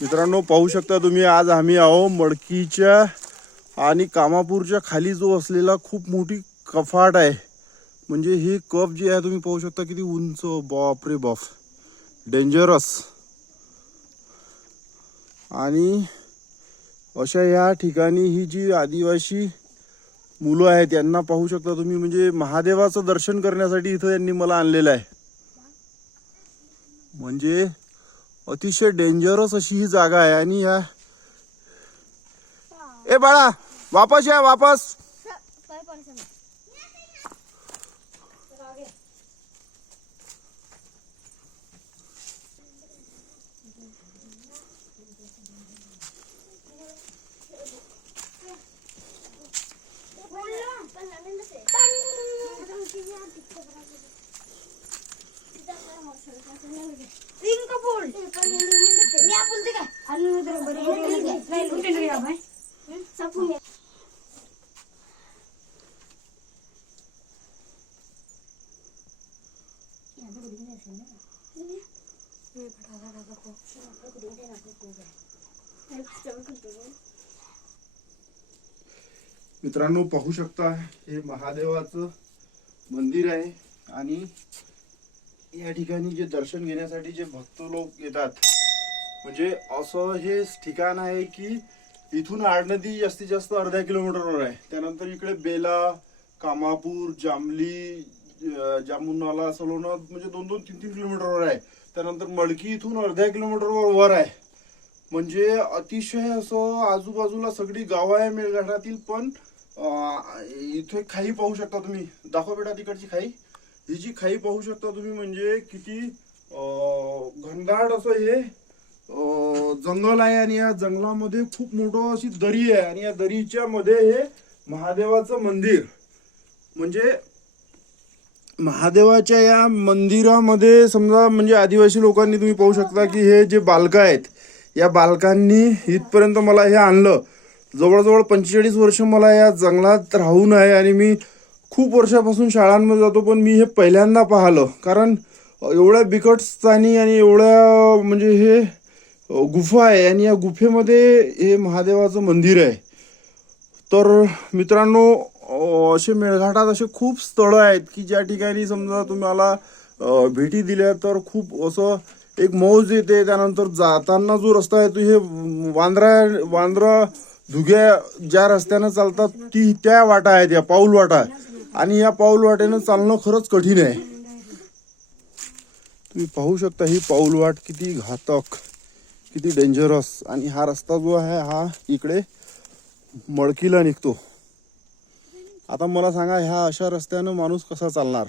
मित्रांनो पाहू शकता तुम्ही आज आम्ही आहो मडकीच्या आणि कामापूरच्या खाली जो असलेला खूप मोठी कफाट आहे. म्हणजे ही कप जी आहे तुम्ही पाहू शकता किती उंच. बाप रे बाप. डेंजरस आणि अशा या ठिकाणी ही जी आदिवासी मुलं आहेत यांना पाहू शकता तुम्ही म्हणजे महादेवाचं दर्शन करण्यासाठी इथं यांनी मला आणलेलं आहे. म्हणजे अतिशय डेंजरस अशी ही जागा आहे आणि या ए बाळा वापस या वापस. रिंग मी आपण ते काय? आणि सापून मित्रांनो पाहू शकता हे महादेवाचं मंदिर आहे आणि या ठिकाणी जे दर्शन घेण्यासाठी जे भक्त लोक येतात म्हणजे असं हे ठिकाण आहे की इथून आडनदी जास्तीत जास्त अर्ध्या किलोमीटरवर आहे. त्यानंतर इकडे बेला कामापूर जांभली जामुनवाला जामुनाला सलोना म्हणजे दोन दोन तीन तीन किलोमीटरवर आहे. त्यानंतर मडकी इथून अर्ध्या किलोमीटरवर वर आहे. म्हणजे अतिशय असं आजूबाजूला सगळी गावं आहे मेळघाटातील पण इथे खाई पाहू शकता तुम्ही. दाखवा बेटा तिकडची खाई. ही जी खाई पाहू शकता तुम्ही म्हणजे किती घनदाट असं हे जंगल आहे आणि या जंगलामध्ये खूप मोठं अशी दरी आहे आणि या दरीच्या मध्ये हे महादेवाचं मंदिर. म्हणजे महादेवाच्या या मंदिरामध्ये समजा म्हणजे आदिवासी लोकांनी तुम्ही पाहू शकता की हे जे बालकं आहेत या बालकांनी इथपर्यंत मला हे आणलं. जवळजवळ पंचेचाळीस वर्ष मला या जंगलात राहून आहे आणि मी खूप वर्षापासून शाळांमध्ये जातो पण मी हे पहिल्यांदा पाहिलं. कारण एवढ्या बिकट स्थानी आणि एवढ्या म्हणजे हे गुफा आहे आणि या गुफेमध्ये हे महादेवाचं मंदिर आहे. तर मित्रांनो असे मेळघाटात असे खूप स्थळं आहेत की ज्या ठिकाणी समजा तुम्हाला भेटी दिल्या तर खूप असं एक मौज येते. त्यानंतर जाताना जो रस्ता आहे तो हे वांद्रा वांद्रा धुग्या ज्या रस्त्यानं चालतात ती त्या वाटा आहेत या पाऊल वाटा. आणि या पाऊल वाटेनं चालणं खरंच कठीण आहे. तुम्ही पाहू शकता ही पाऊल वाट किती घातक किती डेंजरस आणि हा रस्ता जो आहे हा इकडे मडकीला निघतो. आता मला सांगा ह्या अशा रस्त्यानं माणूस कसा चालणार?